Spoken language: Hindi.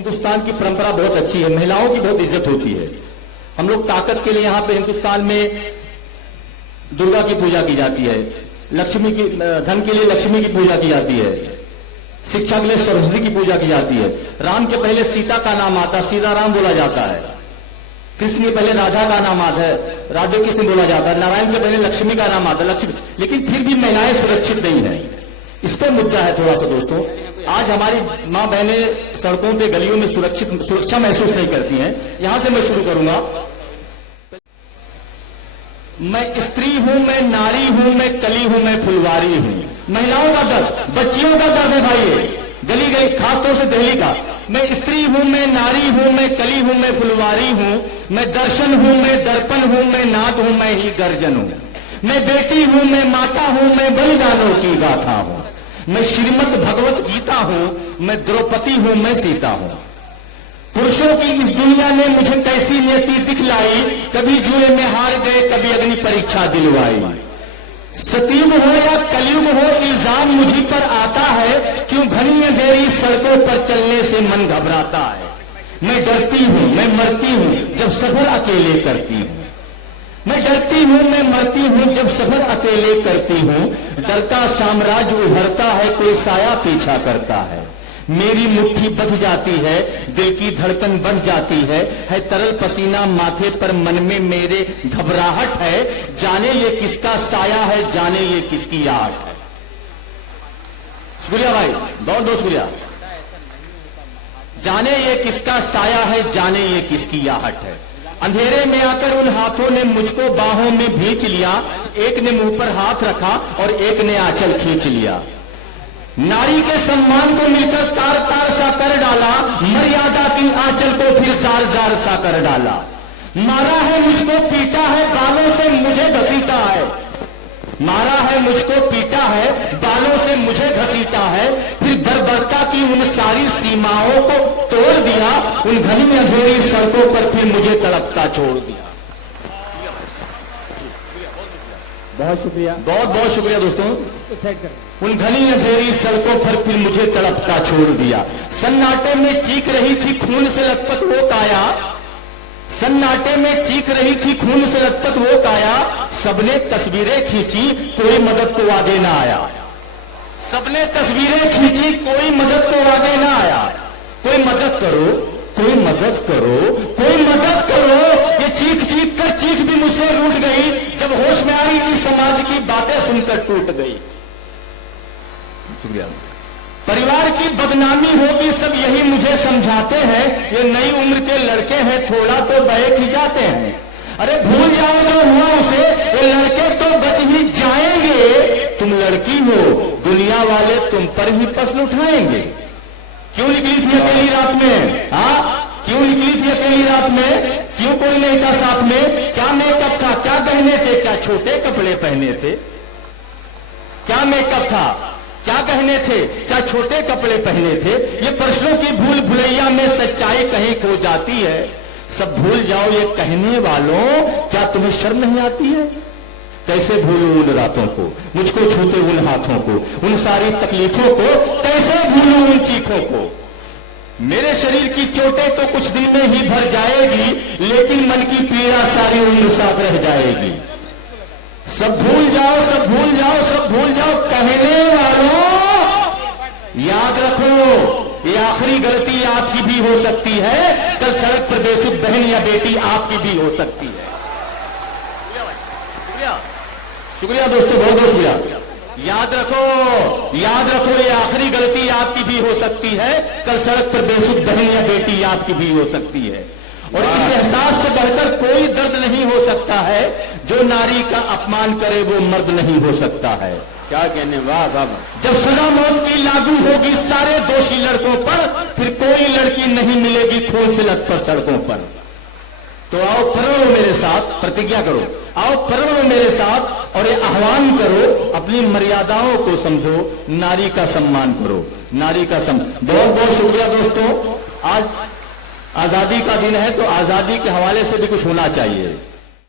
हिंदुस्तान की परंपरा बहुत अच्छी है, महिलाओं की बहुत इज्जत होती है। हम लोग ताकत के लिए यहां पे हिंदुस्तान में दुर्गा की पूजा की जाती है, लक्ष्मी की, धन के लिए लक्ष्मी की पूजा की जाती है, शिक्षा के लिए सरस्वती की पूजा की जाती है। राम के पहले सीता का नाम आता, सीता राम बोला जाता है। कृष्ण के पहले राधा का नाम आता है, राधे कृष्ण बोला जाता है। नारायण के पहले लक्ष्मी का नाम आता है, लक्ष्मी। लेकिन फिर भी महिलाएं सुरक्षित नहीं है। इस पर मुद्दा है थोड़ा सा दोस्तों। आज हमारी मां बहनें सड़कों पे गलियों में सुरक्षा महसूस नहीं करती हैं। यहां से मैं शुरू करूंगा। मैं स्त्री हूं, मैं नारी हूं, मैं कली हूं, मैं फुलवारी हूं। महिलाओं का दर्द, बच्चियों का दर्द है भाई, गली गली, खासतौर से दिल्ली का। मैं स्त्री हूं, मैं नारी हूं, मैं कली हूं, मैं फुलवारी हूं। मैं दर्शन हूं, मैं दर्पण हूं, मैं नाद हूं, मैं ही गर्जन हूं। मैं बेटी हूं, मैं माता हूं, मैं बलिदानों की गाथा हूं। मैं श्रीमद् भगवत गीता हूं, मैं द्रौपदी हूं, मैं सीता हूं। पुरुषों की इस दुनिया ने मुझे कैसी नियति दिखलाई, कभी जुए में हार गए, कभी अग्नि परीक्षा दिलवाई। सतयुग हो या कलयुग हो, इल्जाम मुझी पर आता है, क्यों घनी अंधेरी सड़कों पर चलने से मन घबराता है। मैं डरती हूं, मैं मरती हूं, जब सफर अकेले करती हूं। मैं डरती हूं, मैं मरती हूं, जब सफर अकेले करती हूं। डर का साम्राज्य उभरता है, कोई साया पीछा करता है। मेरी मुट्ठी बंध जाती है, दिल की धड़कन बढ़ जाती है तरल पसीना माथे पर, मन में मेरे घबराहट है। जाने ये किसका साया है, जाने ये किसकी आहट है। शुक्रिया भाई, बहुत बहुत शुक्रिया। जाने ये किसका साया है, जाने ये किसकी आहट है। अंधेरे में आकर उन हाथों ने मुझको बाहों में भींच लिया। एक ने मुंह पर हाथ रखा और एक ने आंचल खींच लिया। नारी के सम्मान को मिलकर तार तार सा कर डाला, मर्यादा की आंचल को फिर जार जार सा कर डाला। मारा है मुझको, पीटा है, बालों से मुझे घसीटा है। मारा है मुझको, पीटा है, बालों से मुझे घसीटा है। फिर बर्बरता की उन सारी सीमाओं को तोड़ दिया। उन घनी अंधेरी सड़कों पर फिर मुझे तड़पता छोड़ दिया। बहुत शुक्रिया, बहुत बहुत शुक्रिया दोस्तों। उन घनी अंधेरी सड़कों पर फिर मुझे तड़पता छोड़ दिया। सन्नाटे में चीख रही थी खून से लथपथ वो काया। सन्नाटे में चीख रही थी खून से लथपथ वो काया। सबने तस्वीरें खींची, कोई मदद को आगे ना आया। सबने तस्वीरें खींची, कोई मदद को आगे ना आया। कोई मदद करो, कोई मदद करो, कोई मदद करो। ये चीख चीख कर चीख भी मुझसे रूठ गई। जब होश में आई, इस समाज की बातें सुनकर टूट गई। शुक्रिया। परिवार की बदनामी होगी, सब यही मुझे समझाते हैं। ये नई उम्र के लड़के हैं, थोड़ा तो बहक ही जाते हैं। अरे भूल जाओ जो हुआ उसे, ये लड़के तो बच ही जाएंगे। तुम लड़की हो, दुनिया वाले तुम पर ही पसल उठाएंगे। क्यों निकली थी अकेली रात में? क्यों निकली थी अकेली रात में? क्यों कोई नहीं था साथ में? क्या मेकअप था, क्या गहने थे, क्या छोटे कपड़े पहने थे? क्या मेकअप था, क्या गहने थे, क्या छोटे कपड़े पहने थे? ये प्रश्नों की भूल भुलैया में सच्चाई कहीं खो जाती है। सब भूल जाओ ये कहने वालों, क्या तुम्हें शर्म नहीं आती है? कैसे भूलूं उन रातों को, मुझको छूते उन हाथों को, उन सारी तकलीफों को? कैसे भूलूं उन चीखों को? मेरे शरीर की चोटें तो कुछ दिन में ही भर जाएगी, लेकिन मन की पीड़ा सारी उम्र साथ रह जाएगी। सब भूल जाओ, सब भूल जाओ, सब भूल जाओ कहने वालों, याद रखो ये आखिरी गलती आपकी भी हो सकती है। कल सड़क पर बेसुध बहन या बेटी आपकी भी हो सकती है। शुक्रिया दोस्तों, बहुत बहुत शुक्रिया। याद रखो, याद रखो, ये आखिरी गलती आपकी भी हो सकती है। कल सड़क पर बेसुध बहन या बेटी आपकी भी हो सकती है। और इस एहसास से बढ़कर कोई दर्द नहीं हो सकता है। जो नारी का अपमान करे वो मर्द नहीं हो सकता है। क्या कहने, वाह वाह। जब सजा मौत की लागू होगी सारे दोषी लड़कों पर, फिर कोई लड़की नहीं मिलेगी खून से लथपथ सड़कों पर। तो आओ प्रण लो मेरे साथ, प्रतिज्ञा करो, आओ प्रण लो मेरे साथ और ये आह्वान करो, अपनी मर्यादाओं को समझो, नारी का सम्मान करो, नारी का सम्मान। बहुत बहुत शुक्रिया दोस्तों। आज आजादी का दिन है, तो आजादी के हवाले से भी कुछ होना चाहिए।